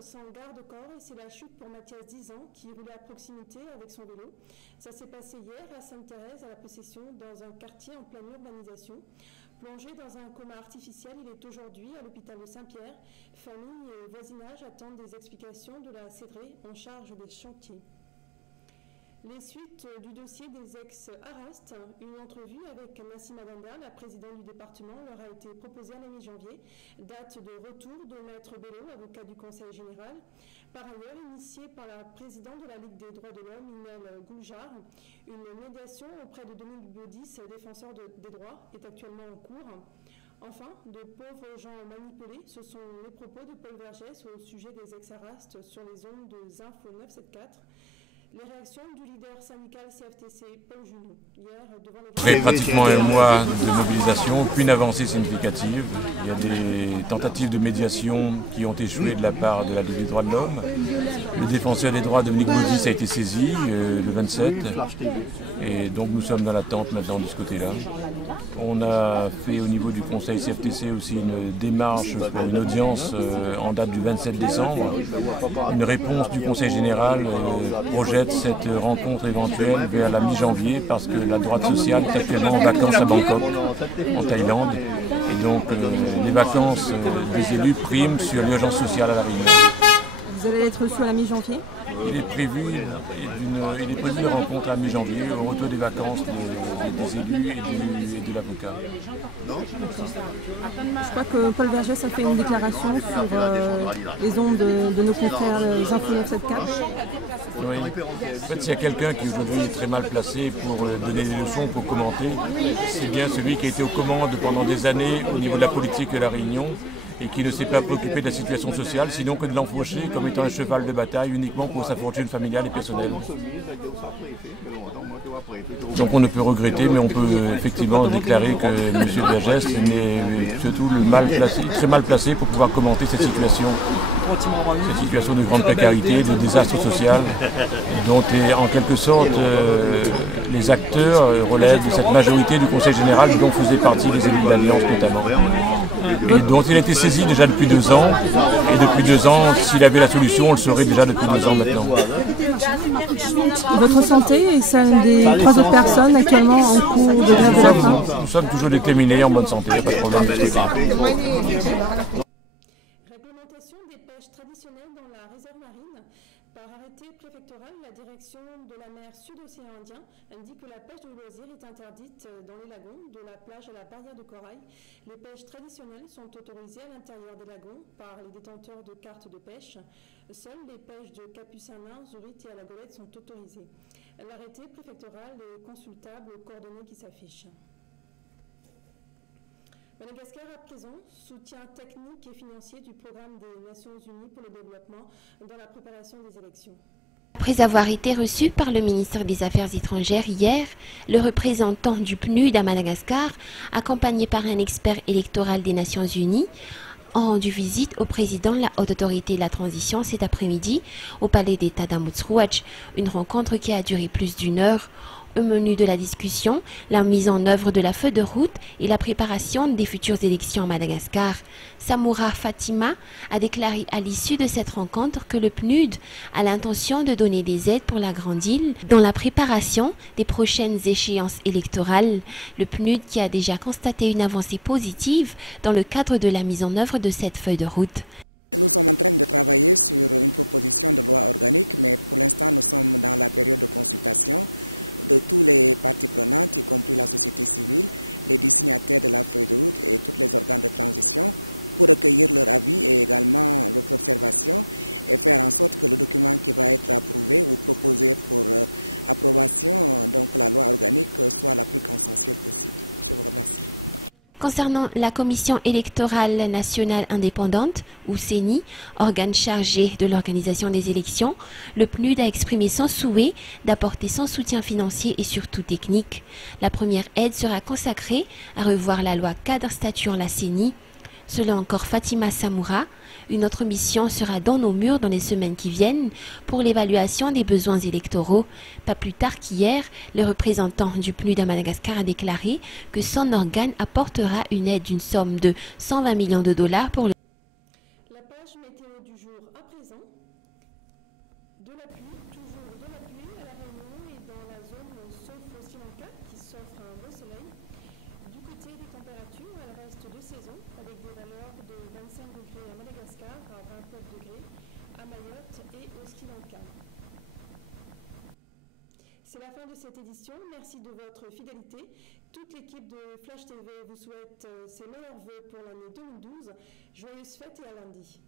sans garde-corps et c'est la chute pour Mathias, 10 ans, qui roulait à proximité avec son vélo. Ça s'est passé hier à Sainte-Thérèse, à la Possession, dans un quartier en pleine urbanisation. Plongé dans un coma artificiel, il est aujourd'hui à l'hôpital de Saint-Pierre. Famille et voisinage attendent des explications de la CEDRE en charge des chantiers. Les suites du dossier des ex-Arast, une entrevue avec Nassima Danda, la présidente du département, leur a été proposée à la mi-janvier, date de retour de Maître Bello, avocat du Conseil général. Par ailleurs, initiée par la présidente de la Ligue des droits de l'homme, Inel Gouljar, une médiation auprès de Dominique Baudis, défenseur des droits, est actuellement en cours. Enfin, de pauvres gens manipulés, ce sont les propos de Paul Vergès au sujet des ex-Arast sur les ondes de Zinfo 974. Les réactions du leader syndical CFTC, Paul Junot, hier devant les... Après pratiquement un mois de mobilisation, aucune avancée significative. Il y a des tentatives de médiation qui ont échoué de la part de la Ligue des droits de l'homme. Le défenseur des droits, Dominique Baudis, a été saisi le 27. Et donc nous sommes dans l'attente maintenant de ce côté-là. On a fait au niveau du Conseil CFTC aussi une démarche pour une audience en date du 27 décembre. Une réponse du Conseil général projette cette rencontre éventuelle vers la mi-janvier parce que la droite sociale est actuellement en vacances à Bangkok, en Thaïlande. Et donc les vacances des élus priment sur l'urgence sociale à La Réunion. Vous allez être reçu à la mi-janvier ? Il est prévu une rencontre à mi-janvier au retour des vacances des élus et de l'avocat. Je crois que Paul Vergès a fait une déclaration sur les ondes de nos confrères Zinfo 974. Oui. En fait, s'il y a quelqu'un qui aujourd'hui est très mal placé pour donner des leçons, pour commenter, c'est bien celui qui a été aux commandes pendant des années au niveau de la politique de La Réunion et qui ne s'est pas préoccupé de la situation sociale, sinon que de l'enfaucher comme étant un cheval de bataille uniquement pour sa fortune familiale et personnelle. Donc on ne peut regretter, mais on peut effectivement déclarer que M. Vergès est surtout très mal placé pour pouvoir commenter cette situation de grande précarité, de désastre social, dont en quelque sorte les acteurs relèvent de cette majorité du Conseil général dont faisaient partie les élus de l'Alliance notamment. Et dont il a été saisi déjà depuis 2 ans. Et depuis 2 ans, s'il avait la solution, on le saurait déjà depuis 2 ans maintenant. Votre santé et celle des 3 autres personnes actuellement en cours de grève de la faim? Nous sommes toujours déterminés en bonne santé, il n'y a pas de problème. Réglementation des pêches traditionnelles dans la réserve marine. Par arrêté préfectoral, la direction de la mer Sud-Océan Indien indique que la pêche de loisir est interdite dans les lagons, de la plage à la barrière de corail. Les pêches traditionnelles sont autorisées à l'intérieur des lagons par les détenteurs de cartes de pêche. Seules les pêches de capucin-nain, zourite et à la golette sont autorisées. L'arrêté préfectoral est consultable aux coordonnées qui s'affichent. Madagascar à présent, soutien technique et financier du programme des Nations Unies pour le développement dans la préparation des élections. Après avoir été reçu par le ministre des Affaires étrangères hier, le représentant du PNUD à Madagascar, accompagné par un expert électoral des Nations Unies, a rendu visite au président de la Haute Autorité de la Transition cet après-midi au palais d'État d'Amutsrouach, une rencontre qui a duré plus d'1 heure. Au menu de la discussion, la mise en œuvre de la feuille de route et la préparation des futures élections à Madagascar. Samoura Fatima a déclaré à l'issue de cette rencontre que le PNUD a l'intention de donner des aides pour la Grande Île dans la préparation des prochaines échéances électorales. Le PNUD qui a déjà constaté une avancée positive dans le cadre de la mise en œuvre de cette feuille de route. Concernant la Commission électorale nationale indépendante, ou CENI, organe chargé de l'organisation des élections, le PNUD a exprimé son souhait d'apporter son soutien financier et surtout technique. La première aide sera consacrée à revoir la loi cadre statuant la CENI. Selon encore Fatima Samoura, une autre mission sera dans nos murs dans les semaines qui viennent pour l'évaluation des besoins électoraux. Pas plus tard qu'hier, le représentant du PNUD à Madagascar a déclaré que son organe apportera une aide d'une somme de 120 millions de dollars pour le... La page météo du jour à présent. Mayotte et au Sri Lanka. C'est la fin de cette édition. Merci de votre fidélité. Toute l'équipe de Flash TV vous souhaite ses meilleurs vœux pour l'année 2012. Joyeuses fêtes et à lundi.